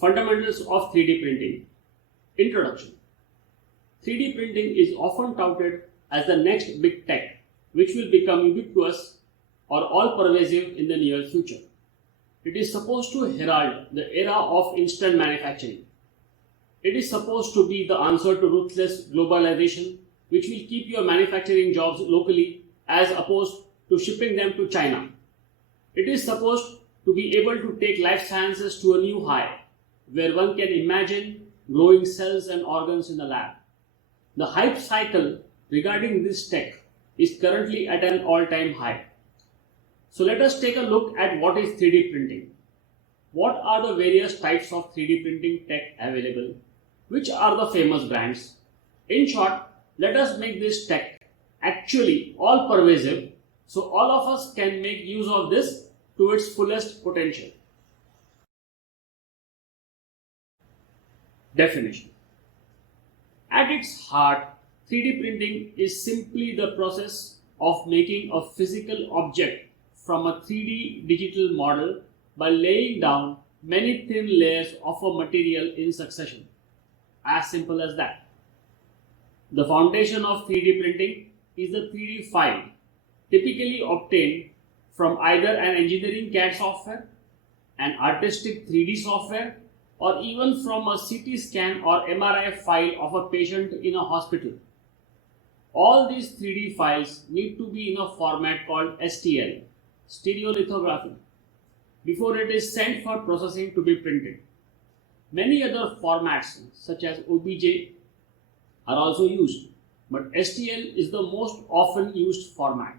Fundamentals of 3D printing. Introduction. 3D printing is often touted as the next big tech, which will become ubiquitous or all-pervasive in the near future. It is supposed to herald the era of instant manufacturing. It is supposed to be the answer to ruthless globalization, which will keep your manufacturing jobs locally as opposed to shipping them to China. It is supposed to be able to take life sciences to a new high, where one can imagine growing cells and organs in the lab. The hype cycle regarding this tech is currently at an all-time high. So let us take a look at what is 3D printing. What are the various types of 3D printing tech available? Which are the famous brands? In short, let us make this tech actually all-pervasive so all of us can make use of this to its fullest potential. Definition. At its heart, 3D printing is simply the process of making a physical object from a 3D digital model by laying down many thin layers of a material in succession. As simple as that. The foundation of 3D printing is the 3D file, typically obtained from either an engineering CAD software, an artistic 3D software, or even from a CT scan or MRI file of a patient in a hospital. All these 3D files need to be in a format called STL, stereolithography, before it is sent for processing to be printed. Many other formats such as OBJ are also used, but STL is the most often used format.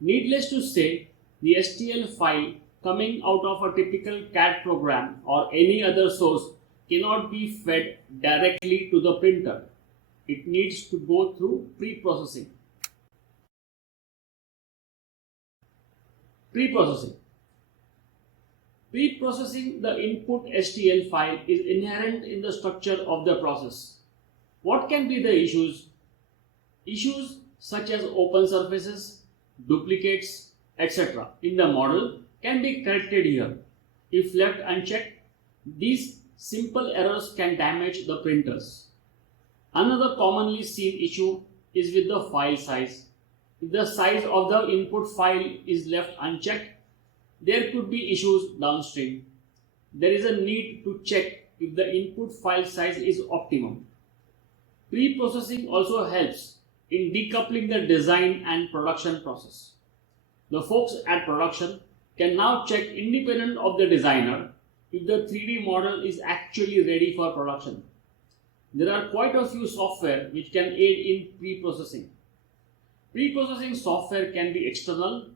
Needless to say, the STL file coming out of a typical CAD program or any other source cannot be fed directly to the printer. It needs to go through pre-processing. Pre-processing the input STL file is inherent in the structure of the process. What can be the issues? Issues such as open surfaces, duplicates, etc. in the model can be corrected here. If left unchecked, these simple errors can damage the printers. Another commonly seen issue is with the file size. If the size of the input file is left unchecked, there could be issues downstream. There is a need to check if the input file size is optimum. Pre-processing also helps in decoupling the design and production process. The folks at production can now check independent of the designer if the 3D model is actually ready for production. There are quite a few software which can aid in pre-processing. Pre-processing software can be external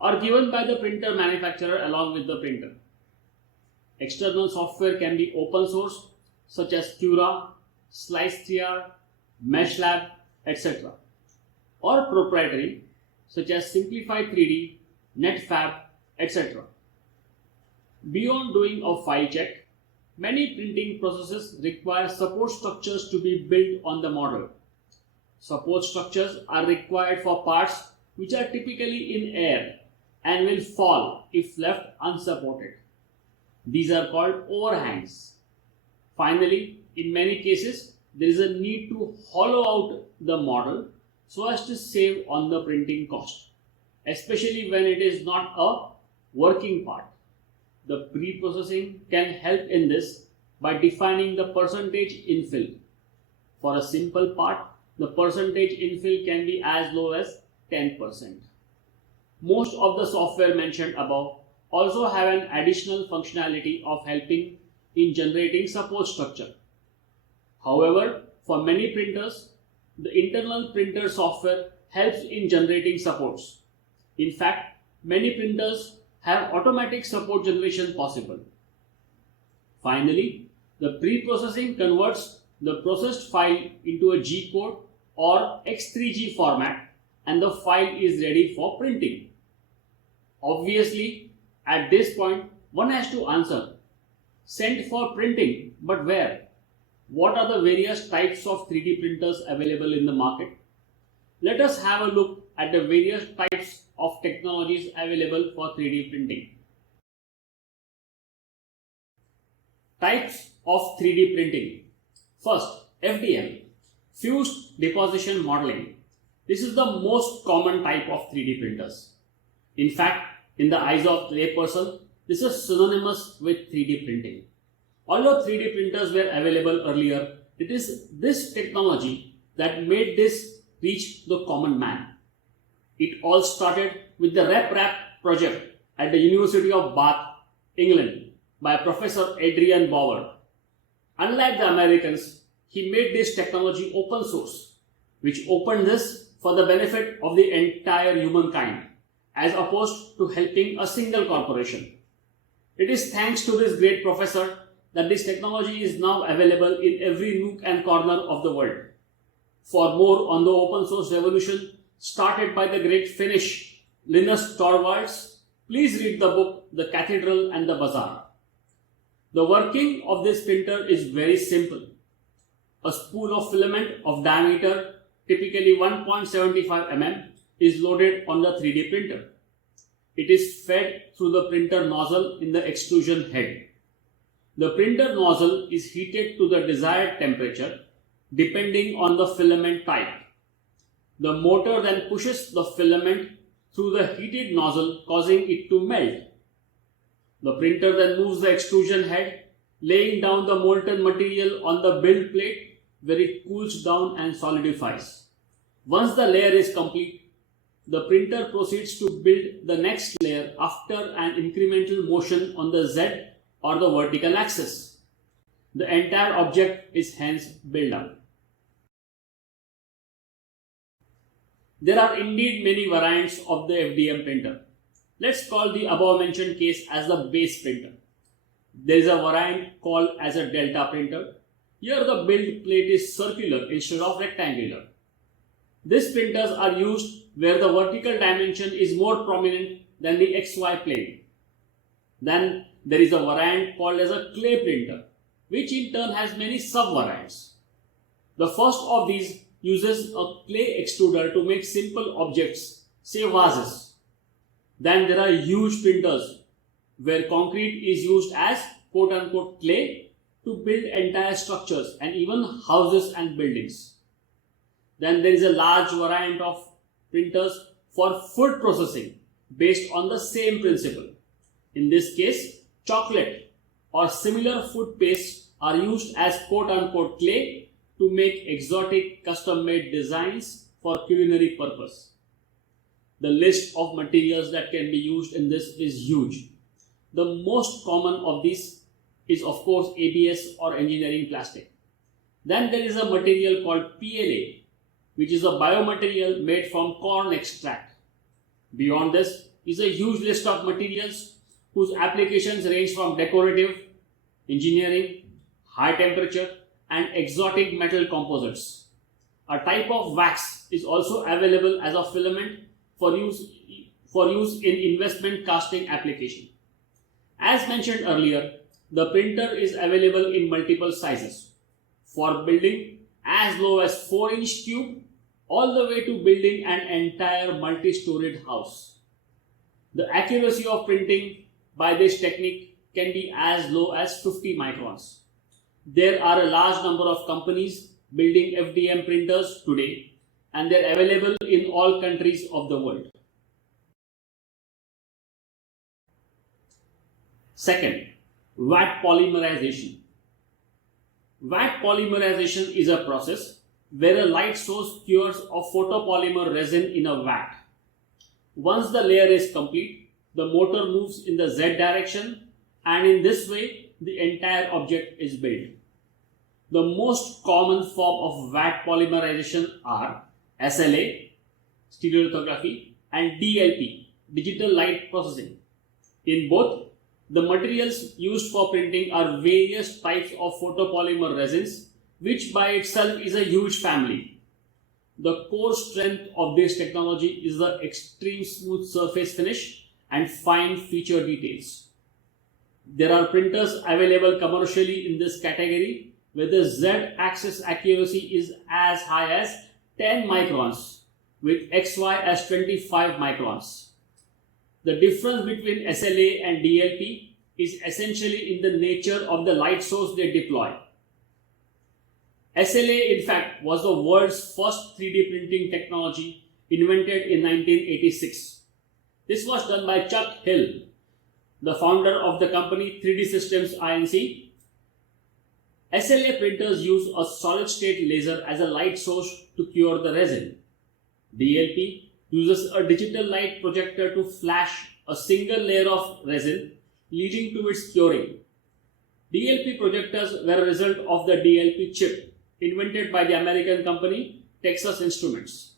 or given by the printer manufacturer along with the printer. External software can be open source such as Cura, Slice3R, MeshLab, etc. or proprietary such as Simplify 3D, NetFab, etc. Beyond doing a file check, many printing processes require support structures to be built on the model. Support structures are required for parts which are typically in air and will fall if left unsupported. These are called overhangs. Finally, in many cases, there is a need to hollow out the model so as to save on the printing cost, especially when it is not a working part. The pre-processing can help in this by defining the percentage infill. For a simple part, the percentage infill can be as low as 10%. Most of the software mentioned above also have an additional functionality of helping in generating support structure. However, for many printers, the internal printer software helps in generating supports. In fact, many printers have automatic support generation possible. Finally, the pre-processing converts the processed file into a G-code or X3G format and the file is ready for printing. Obviously, at this point, one has to answer, sent for printing, but where? What are the various types of 3D printers available in the market? Let us have a look at the various types of technologies available for 3D printing. Types of 3D printing. First, FDM, Fused Deposition Modeling. This is the most common type of 3D printers. In fact, in the eyes of layperson, this is synonymous with 3D printing. Although 3D printers were available earlier, it is this technology that made this reach the common man. It all started with the RepRap project at the University of Bath, England, by Professor Adrian Bauer. Unlike the Americans, he made this technology open source, which opened this for the benefit of the entire humankind, as opposed to helping a single corporation. It is thanks to this great professor that this technology is now available in every nook and corner of the world. For more on the open source revolution started by the great Finnish Linus Torvalds, please read the book The Cathedral and the Bazaar. The working of this printer is very simple. A spool of filament of diameter typically 1.75 mm is loaded on the 3D printer. It is fed through the printer nozzle in the extrusion head. The printer nozzle is heated to the desired temperature depending on the filament type. The motor then pushes the filament through the heated nozzle, causing it to melt. The printer then moves the extrusion head, laying down the molten material on the build plate where it cools down and solidifies. Once the layer is complete, the printer proceeds to build the next layer after an incremental motion on the Z or the vertical axis. The entire object is hence built up. There are indeed many variants of the FDM printer. Let's call the above mentioned case as the base printer. There is a variant called as a delta printer. Here the build plate is circular instead of rectangular. These printers are used where the vertical dimension is more prominent than the XY plane. Then there is a variant called as a clay printer, which in turn has many sub-variants. The first of these uses a clay extruder to make simple objects, say vases. Then there are huge printers where concrete is used as quote-unquote clay to build entire structures and even houses and buildings. Then there is a large variant of printers for food processing based on the same principle. In this case, chocolate or similar food pastes are used as quote-unquote clay to make exotic custom-made designs for culinary purpose. The list of materials that can be used in this is huge. The most common of these is of course ABS or engineering plastic. Then there is a material called PLA, which is a biomaterial made from corn extract. Beyond this is a huge list of materials whose applications range from decorative, engineering, high temperature, and exotic metal composites. A type of wax is also available as a filament for use in investment casting application. As mentioned earlier, the printer is available in multiple sizes, for building as low as 4-inch cube all the way to building an entire multi-storied house. The accuracy of printing by this technique can be as low as 50 microns. There are a large number of companies building FDM printers today, and they are available in all countries of the world. Second, vat polymerization. Vat polymerization is a process where a light source cures a photopolymer resin in a vat. Once the layer is complete, the motor moves in the Z direction, and in this way the entire object is built. The most common form of vat polymerization are SLA, stereolithography, and DLP, digital light processing. In both, the materials used for printing are various types of photopolymer resins, which by itself is a huge family. The core strength of this technology is the extreme smooth surface finish and fine feature details. There are printers available commercially in this category where the Z-axis accuracy is as high as 10 microns with XY as 25 microns. The difference between SLA and DLP is essentially in the nature of the light source they deploy. SLA, in fact, was the world's first 3D printing technology invented in 1986. This was done by Chuck Hill, the founder of the company 3D Systems Inc. SLA printers use a solid-state laser as a light source to cure the resin. DLP uses a digital light projector to flash a single layer of resin, leading to its curing. DLP projectors were a result of the DLP chip invented by the American company Texas Instruments.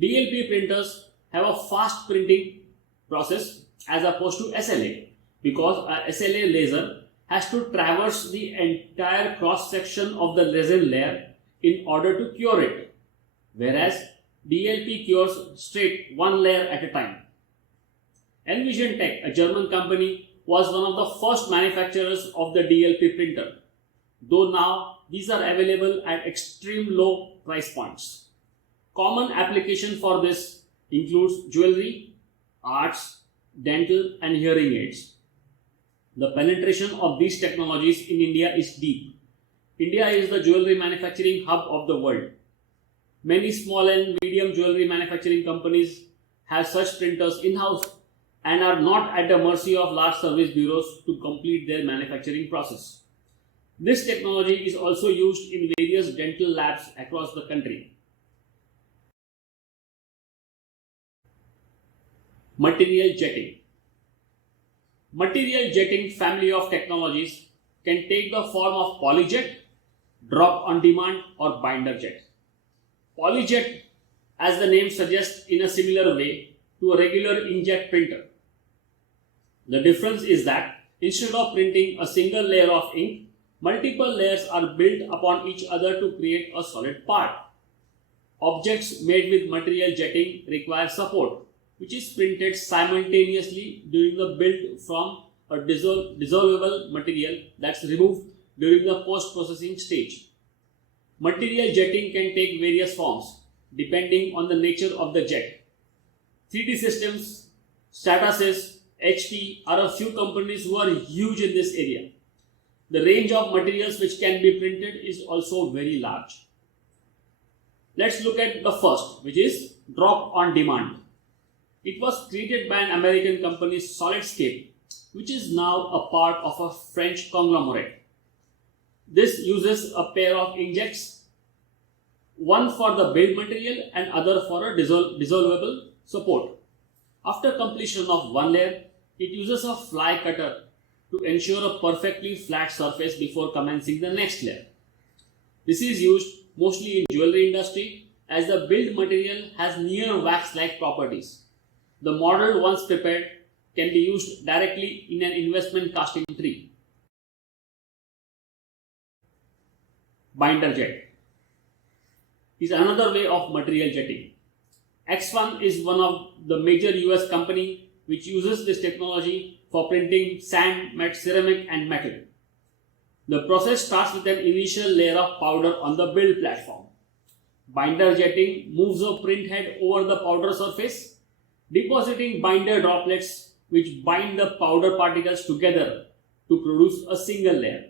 DLP printers have a fast printing process as opposed to SLA because a SLA laser has to traverse the entire cross section of the resin layer in order to cure it, whereas DLP cures straight one layer at a time. Envision Tech, a German company, was one of the first manufacturers of the DLP printer, though now these are available at extreme low price points. Common application for this includes jewelry, arts, dental and hearing aids. The penetration of these technologies in India is deep. India is the jewelry manufacturing hub of the world. Many small and medium jewelry manufacturing companies have such printers in-house and are not at the mercy of large service bureaus to complete their manufacturing process. This technology is also used in various dental labs across the country. Material jetting. Material jetting family of technologies can take the form of polyjet, drop on demand or binder jet. Polyjet, as the name suggests, in a similar way to a regular inkjet printer. The difference is that instead of printing a single layer of ink, multiple layers are built upon each other to create a solid part. Objects made with material jetting require support, which is printed simultaneously during the build from a dissolvable material that's removed during the post-processing stage. Material jetting can take various forms depending on the nature of the jet. 3D Systems, Stratasys, HP are a few companies who are huge in this area. The range of materials which can be printed is also very large. Let's look at the first, which is drop on demand. It was created by an American company, Solidscape, which is now a part of a French conglomerate. This uses a pair of inkjets, one for the build material and other for a dissolvable support. After completion of one layer, it uses a fly cutter to ensure a perfectly flat surface before commencing the next layer. This is used mostly in jewelry industry as the build material has near wax-like properties. The model once prepared can be used directly in an investment casting tree. Binder jet is another way of material jetting. X1 is one of the major US company which uses this technology for printing sand, ceramic and metal. The process starts with an initial layer of powder on the build platform. Binder jetting moves a print head over the powder surface, depositing binder droplets which bind the powder particles together to produce a single layer.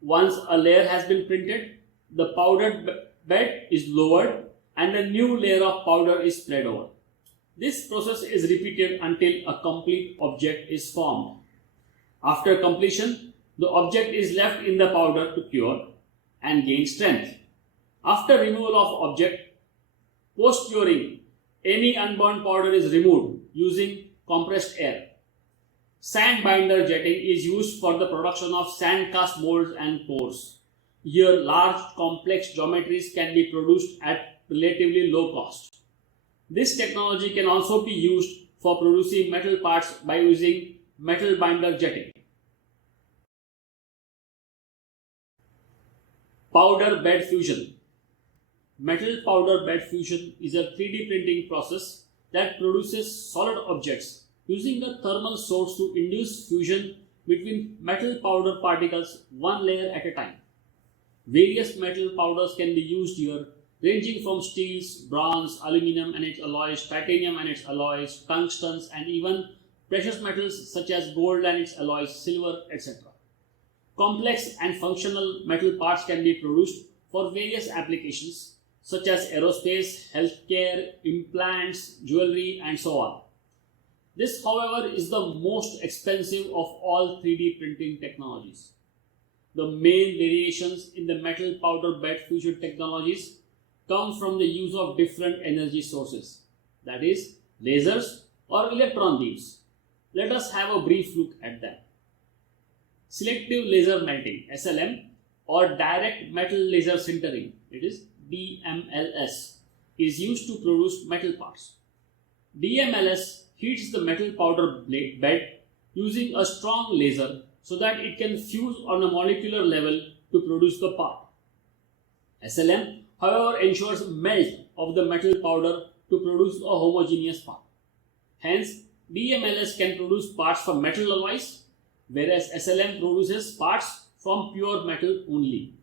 Once a layer has been printed, the powdered bed is lowered and a new layer of powder is spread over. This process is repeated until a complete object is formed. After completion, the object is left in the powder to cure and gain strength. After removal of object, post-curing, any unburned powder is removed using compressed air. Sand binder jetting is used for the production of sand cast molds and pores. Here, large complex geometries can be produced at relatively low cost. This technology can also be used for producing metal parts by using metal binder jetting. Powder bed fusion. Metal powder bed fusion is a 3D printing process that produces solid objects using the thermal source to induce fusion between metal powder particles one layer at a time. Various metal powders can be used here, ranging from steels, bronze, aluminum and its alloys, titanium and its alloys, tungstens and even precious metals such as gold and its alloys, silver, etc. Complex and functional metal parts can be produced for various applications such as aerospace, healthcare, implants, jewelry, and so on. This, however, is the most expensive of all 3D printing technologies. The main variations in the metal powder bed fusion technologies come from the use of different energy sources, that is, lasers or electron beams. Let us have a brief look at them. Selective laser melting (SLM) or direct metal laser sintering, it is DMLS, is used to produce metal parts. DMLS heats the metal powder bed using a strong laser so that it can fuse on a molecular level to produce the part. SLM, however, ensures melt of the metal powder to produce a homogeneous part. Hence, DMLS can produce parts from metal alloys, whereas SLM produces parts from pure metal only.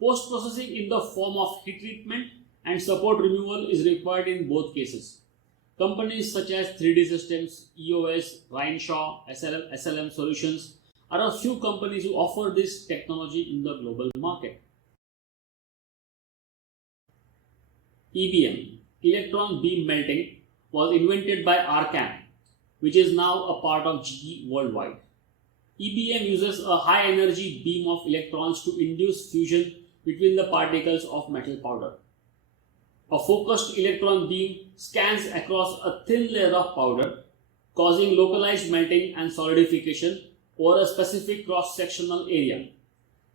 Post-processing in the form of heat treatment and support removal is required in both cases. Companies such as 3D Systems, EOS, Rheinshaw, SLM Solutions are a few companies who offer this technology in the global market. EBM, electron beam melting, was invented by Arcam, which is now a part of GE Worldwide. EBM uses a high energy beam of electrons to induce fusion between the particles of metal powder. A focused electron beam scans across a thin layer of powder, causing localized melting and solidification over a specific cross-sectional area.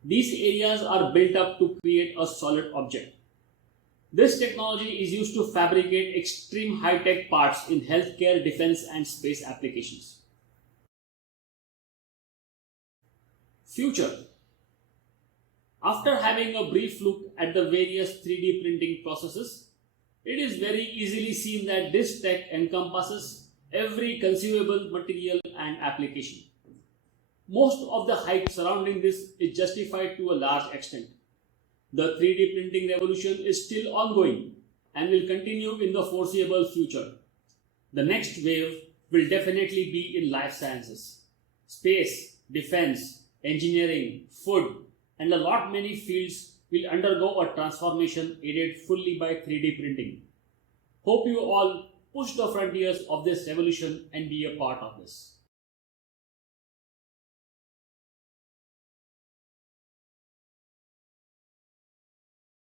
These areas are built up to create a solid object. This technology is used to fabricate extreme high-tech parts in healthcare, defense, and space applications. Future. After having a brief look at the various 3D printing processes, it is very easily seen that this tech encompasses every conceivable material and application. Most of the hype surrounding this is justified to a large extent. The 3D printing revolution is still ongoing and will continue in the foreseeable future. The next wave will definitely be in life sciences, space, defense, engineering, food, and a lot many fields will undergo a transformation aided fully by 3D printing. Hope you all push the frontiers of this revolution and be a part of this.